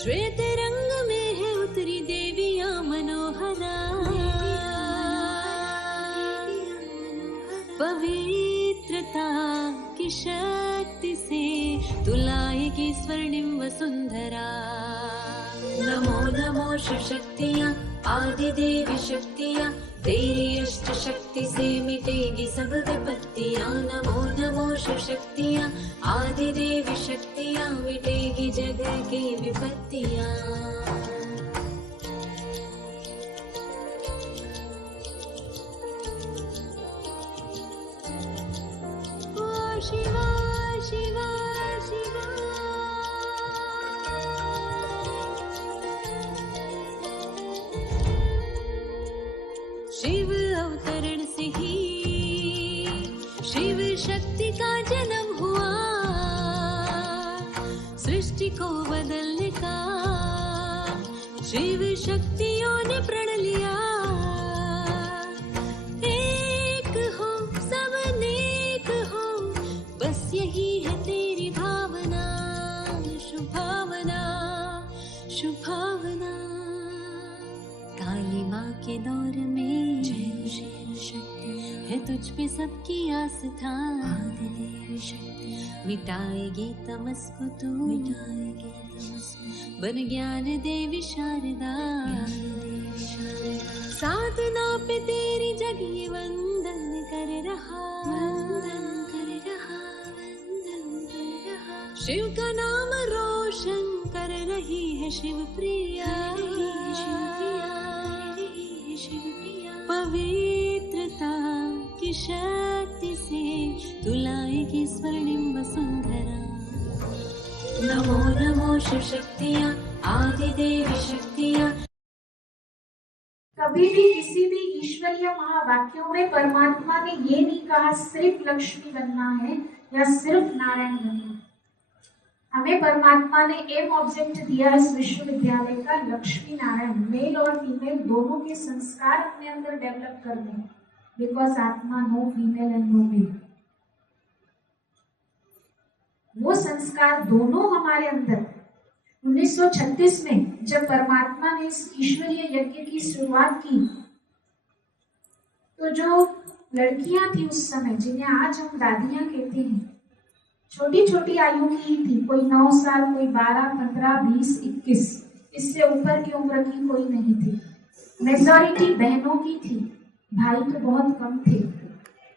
श्वेत रंग में है उतरी देवियां मनोहरा, पवित्रता की शक्ति से तुलाएगी स्वर्णिम वसुंधरा। नमो नमो शिव शक्तियाँ आदि देवी शक्तियाँ, तेरी अष्ट शक्ति से मिटेगी सब विपत्तियाँ। नमो नमो शिव शक्तियाँ आदि देवी शक्तियाँ, मिटेगी जग की विपत्तियाँ। शिवा शिवा शिवा, शिव अवतरण से ही शिव शक्ति का जन्म हुआ, सृष्टि को बदलने का शिव शक्तियों ने प्रण लिया। एक हो सब नेक हो, बस यही है तेरी भावना, शुभावना शुभावना। काली माँ के दौर में है तुझ पे सबकी आस्था, मिटाएगी तमस को तू, बन ज्ञान देवी शारदा। साधना पे तेरी जग ये वंदन कर रहा, शिव का नाम रोशन कर रही है शिव प्रिया। पवित्रता की शक्ति से तुलाएगी स्वर्णिम वसुंधरा। नमो नमो शिव शक्तियाँ आदि देवी शक्तियाँ। कभी भी किसी भी ईश्वरीय महावाक्यों में परमात्मा ने ये नहीं कहा सिर्फ लक्ष्मी बनना है या सिर्फ नारायण बनना है। हमें परमात्मा ने एम ऑब्जेक्ट दिया इस विश्वविद्यालय का, लक्ष्मी नारायण, मेल और फीमेल दोनों के संस्कार अपने अंदर डेवलप करने, बिकॉज आत्मा no female and no male. वो संस्कार दोनों हमारे अंदर 1936 में जब परमात्मा ने इस ईश्वरीय यज्ञ की शुरुआत की, तो जो लड़कियां थी उस समय, जिन्हें आज हम दादियां कहते हैं, छोटी छोटी आयु की ही थी, कोई 9 साल, कोई 12, 15, 20, 21, इससे ऊपर की उम्र की कोई नहीं थी। मेजॉरिटी बहनों की थी, भाई तो बहुत कम थे।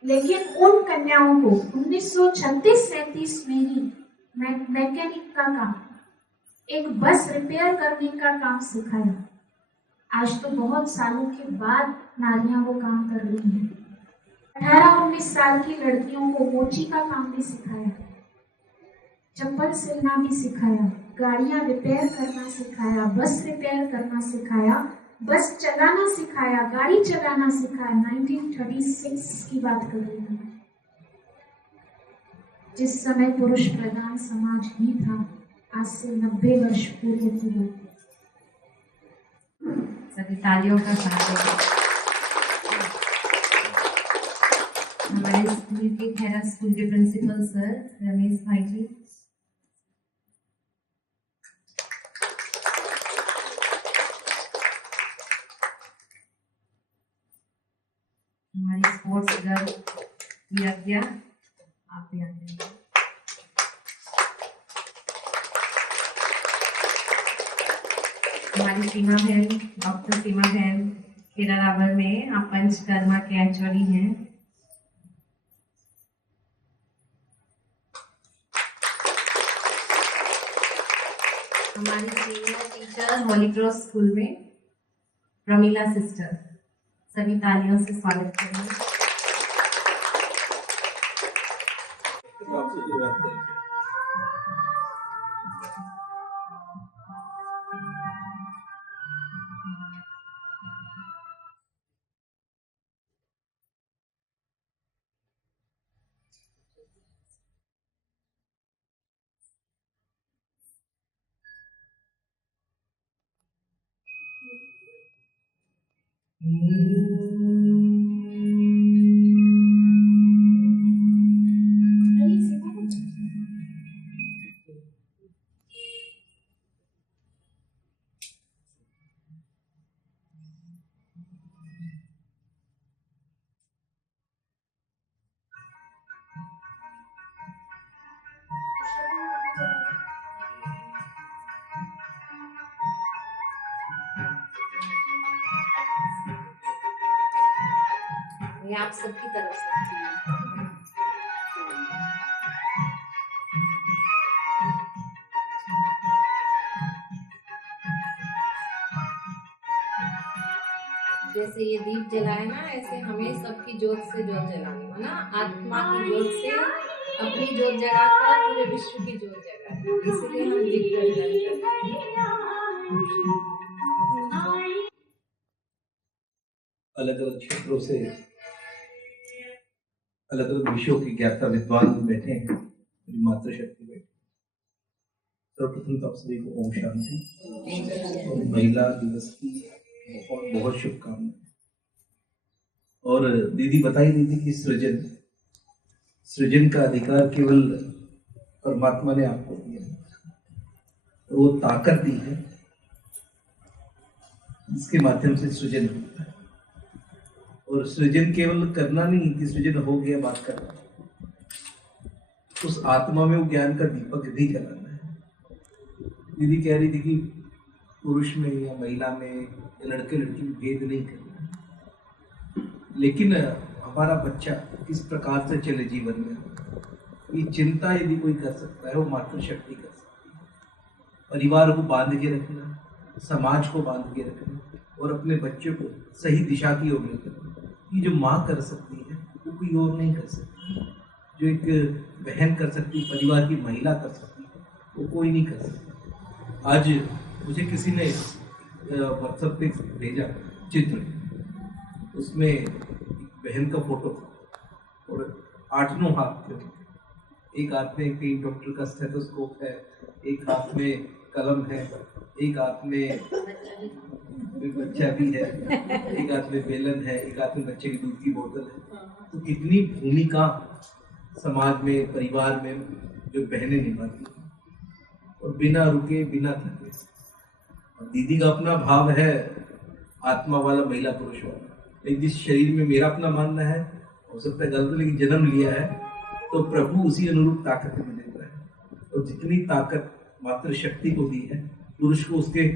लेकिन उन कन्याओं को 1936-37 में ही मैकेनिक का काम, एक बस रिपेयर करने का काम सिखाया। आज तो बहुत सालों के बाद नारियां वो काम कर रही हैं। 18-19 साल की लड़कियों को मोची का काम भी सिखाया, चप्पल सिलना भी सिखाया, गाड़ियां रिपेयर करना सिखाया, बस रिपेयर करना सिखाया, बस चलाना सिखाया, गाड़ी चलाना सिखाया। 1936 की बात कर रही हूँ, जिस समय पुरुष प्रधान समाज ही था, आज से 90 वर्ष पूर्व की बात। सभी तालियों का साथ हमारे स्कूल के खैरा स्कूल के प्रिंसिपल सर रमेश भाई जी, हमारी स्पोर्ट्स गर्ल यज्ञा, आप भी आते हैं। हमारी सीमा बहन, डॉक्टर सीमा बहन खेरा रावल में आप पंचकर्मा के एचओडी हैं। हमारी senior teacher Holi cross school में प्रमीला सिस्टर, सभी तालियों से स्वागत करेंगे। ये आप सबकी तरफ से। जैसे ये दीप जलाए ना, ऐसे हमें सबकी जोत से जोत जलानी है ना, आत्मा की जोत से अपनी जोत जगाकर पूरे विश्व की जोत जगाए, इसलिए हम दीप प्रज्वलन करते हैं। अलग अलग क्षेत्रों से अलग अलग विषयों के ज्ञाता विद्वान बैठे हैं, मेरी मातृशक्ति बैठी। सर्वप्रथम तो आप सभी को ओम शांति और महिला दिवस की बहुत बहुत शुभकामनाएं। और दीदी बताई दीदी कि सृजन का अधिकार केवल परमात्मा ने आपको दिया, और वो ताकत दी है जिसके माध्यम से सृजन होता है। और सृजन केवल करना नहीं कि सृजन हो गया बात करना, उस आत्मा में वो ज्ञान का दीपक भी जलाना है। दीदी कह रही थी कि पुरुष में या महिला में या लड़के लड़की में भेद नहीं करना, लेकिन हमारा बच्चा किस प्रकार से चले जीवन में, ये चिंता यदि कोई कर सकता है वो मातृशक्ति कर सकती है। परिवार को बांध के रखना, समाज को बांध के रखना और अपने बच्चों को सही दिशा की ओर लेकर, ये जो माँ कर सकती है वो कोई और नहीं कर सकती। जो एक बहन कर सकती, परिवार की महिला कर सकती है, वो कोई नहीं कर सकता। आज मुझे किसी ने व्हाट्सएप पे भेजा चित्र, उसमें एक बहन का फोटो था और 8-9 हाथ थे। एक हाथ में कहीं डॉक्टर का स्टेथोस्कोप है, एक हाथ में कलम है, एक हाथ में बच्चा भी है, एक हाथ में बेलन है, एक हाथ में बच्चे की दूध की बोतल है। तो कितनी भूमिका समाज में, परिवार में जो बहनें निभाती हैं, और बिना रुके बिना थके। और दीदी का अपना भाव है आत्मा वाला, महिला पुरुष वाला, लेकिन जिस शरीर में मेरा अपना मानना है, हो सकता है गलत, लेकिन जन्म लिया है तो प्रभु उसी अनुरूप ताकत में देता है। और जितनी ताकत मातृशक्ति को दी है, पुरुष को उसके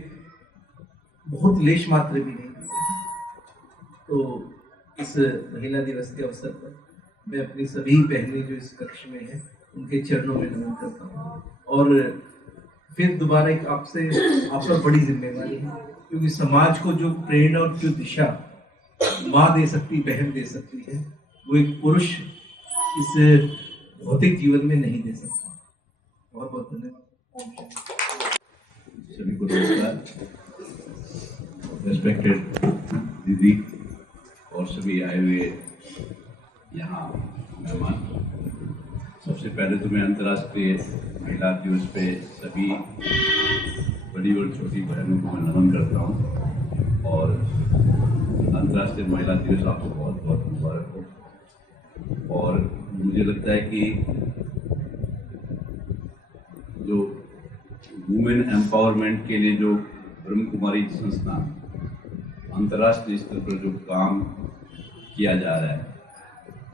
बहुत लेश मात्र भी नहीं दी है। तो इस महिला दिवस के अवसर पर मैं अपनी सभी बहनें जो इस कक्ष में हैं उनके चरणों में नमन करता हूँ। और फिर दोबारा एक आपसे आप पर बड़ी जिम्मेदारी है, क्योंकि समाज को जो प्रेरणा और जो दिशा माँ दे सकती, बहन दे सकती है, वो एक पुरुष इस भौतिक जीवन में नहीं दे सकता। बहुत बहुत धन्यवाद। सभी को नमस्कार। रेस्पेक्टेड दीदी और सभी आए हुए यहाँ मेहमान, सबसे पहले तो मैं अंतर्राष्ट्रीय महिला दिवस पे सभी बड़ी और छोटी बहनों को मैं नमन करता हूँ। और अंतर्राष्ट्रीय महिला दिवस आपको बहुत बहुत मुबारक हो। और मुझे लगता है कि जो वुमेन एम्पावरमेंट के लिए जो ब्रह्म कुमारी संस्थान अंतर्राष्ट्रीय स्तर पर जो काम किया जा रहा है,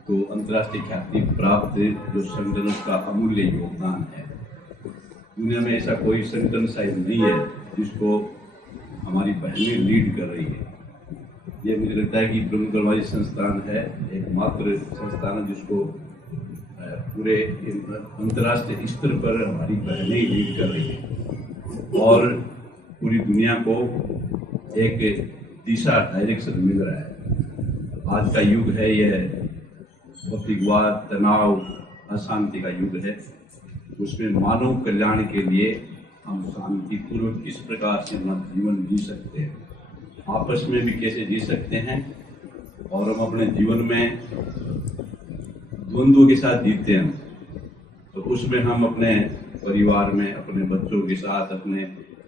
तो अंतर्राष्ट्रीय ख्याति प्राप्त जो संगठन उसका अमूल्य योगदान है। दुनिया में ऐसा कोई संगठन शायद नहीं है जिसको हमारी बहनें लीड कर रही है। ये मुझे लगता है कि ब्रह्म कुमारी संस्थान है एकमात्र संस्थान है जिसको पूरे अंतर्राष्ट्रीय स्तर पर हमारी बहनें लीड कर रही है, और पूरी दुनिया को एक दिशा, डायरेक्शन मिल रहा है। आज का युग है यह भौतिकवाद, तनाव, अशांति का युग है। उसमें मानव कल्याण के लिए हम शांतिपूर्वक किस प्रकार से अपना जीवन जी सकते हैं, आपस में भी कैसे जी सकते हैं, और हम अपने जीवन में द्वंद्व के साथ जीते हैं, तो उसमें हम अपने परिवार में, अपने बच्चों के साथ, अपने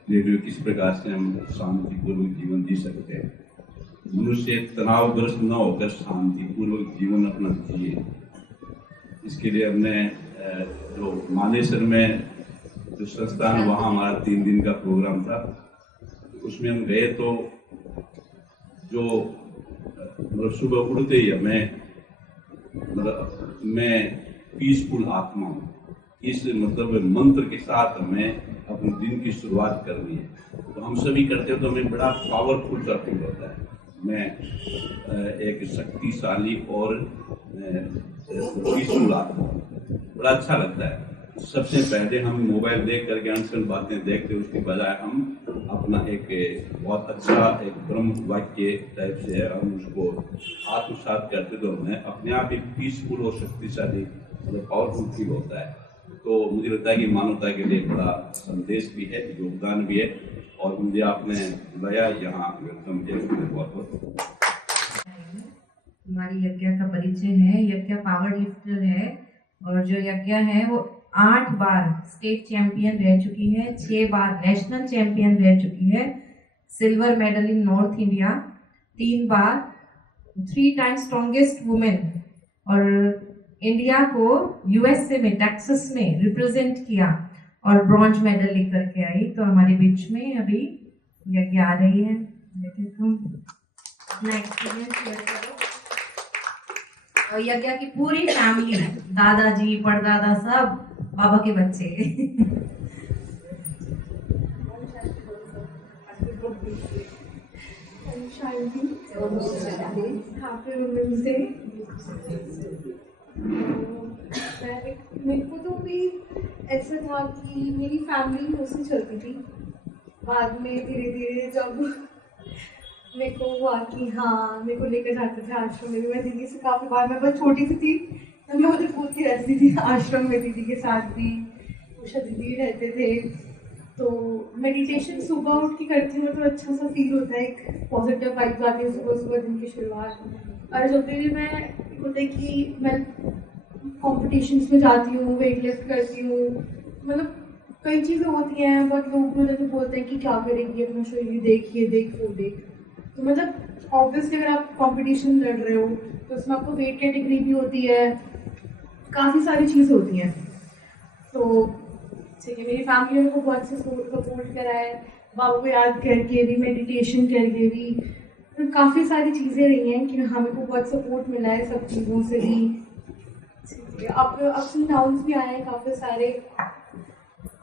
लिए किस प्रकार से हम शांतिपूर्वक जीवन जी सकते हैं। मनुष्य तनावग्रस्त न होकर शांतिपूर्वक जीवन अपना जिए। इसके लिए हमने जो मानेसर में जो संस्थान, वहाँ हमारा 3 दिन का प्रोग्राम था। उसमें हम गए तो जो मतलब सुबह उठते ही मैं पीसफुल आत्मा हूँ, इस मतलब मंत्र के साथ हमें अपने दिन की शुरुआत करनी है। तो हम सभी करते हो तो हमें बड़ा पावरफुल सा फील होता है। मैं एक शक्तिशाली और पीसफुल आत्मा हूँ, बड़ा अच्छा लगता है। सबसे पहले हम मोबाइल देख करके अनसन बातें देखते, उसके बजाय हम अपना एक बहुत अच्छा एक ब्रह्म वाक्य टाइप से है, हम उसको आत्मसात करते तो हमें अपने आप एक पीसफुल और शक्तिशाली मतलब पावरफुल फील होता है। तो मुझे लगता है कि मानवता के लिए बड़ा संदेश भी है, योगदान भी है, और मुझे आपने बुलाया यहाँ वेलकम किया, बहुत बहुत। हमारी यज्ञ का परिचय है। यज्ञ पावर लिफ्टर है और जो यज्ञ है वो 8 बार स्टेट चैंपियन रह चुकी है, 6 बार नेशनल चैंपियन रह चुकी है, silver medal in north India 3 bar, 3 times strongest women, और इंडिया को यूएसए में टेक्सास में रिप्रेजेंट किया और ब्रॉन्ज मेडल लेकर के आई। तो हमारे बीच में अभी यज्ञ आ रही है, तुम अपना एक्सपीरियंस शेयर करो। और यज्ञ की पूरी फैमिली, दादाजी परदादा सब बाबा के बच्चे। मेरे को तो भी ऐसा था कि मेरी फैमिली मुझसे चलती थी। बाद में धीरे धीरे जब मेरे को हुआ कि हाँ मेरे को लेकर जाते थे आश्रम में, मैं दीदी से काफ़ी बार, मैं बहुत छोटी सी थी तो मैं उधर पूछती रहती थी आश्रम में, दीदी के साथ भी उषा दीदी रहते थे। तो मेडिटेशन सुबह उठ के करती हूँ तो अच्छा सा फील होता है, एक पॉजिटिव वाइब आती है सुबह सुबह दिन की शुरुआत। और जब भी मैं होता है कि मैं कॉम्पिटिशन्स में जाती हूँ, वेट लिफ्ट करती हूँ, मतलब कई चीज़ें होती हैं, बहुत लोग मुझे बोलते हैं कि क्या करेंगी अपना शरीर, देखिए देख वो देख। तो मतलब ऑब्वियसली अगर आप कंपटीशन लड़ रहे हो तो उसमें आपको वेट कैटेगरी भी होती है, काफ़ी सारी चीज़ होती हैं। तो ठीक है, मेरी फैमिली ने को बहुत से सपोर्ट करा है, बाबा को याद करके भी, मेडिटेशन करके भी, तो काफ़ी सारी चीज़ें रही हैं कि हमें को बहुत सपोर्ट मिला है सब चीज़ों से भी। अब अप्स एंड डाउन्स भी आए हैं काफ़ी सारे,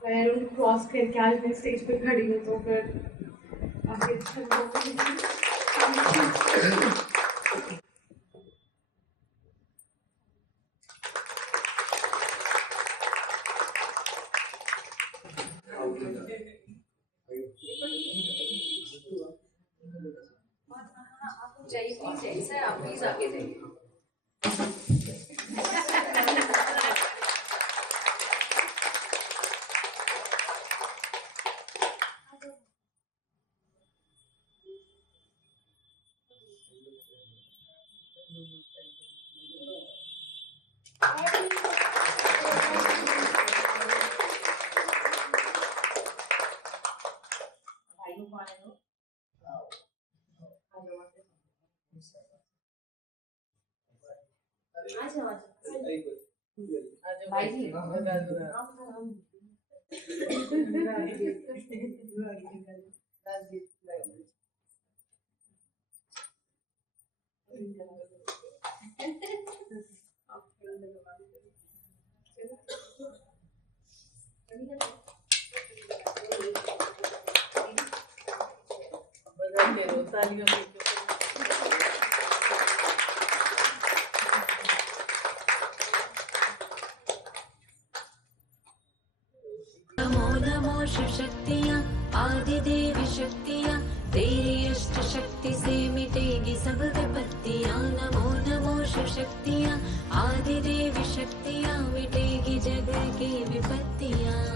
मैं उनको क्रॉस करके आज मैं स्टेज पे खड़ी हूँ, तो फिर काफ़ी अच्छा जैसे आप प्लीज आगे जाइए। भाई जी नमो नमो शिव शक्तियाँ आदि देवी शक्तियाँ, तेरी अष्ट शक्ति से मिटेगी सब विपत्तियाँ। नमो नमो शिव शक्तियाँ आदि देवी शक्तियाँ, मिटेगी जग की विपत्तियाँ।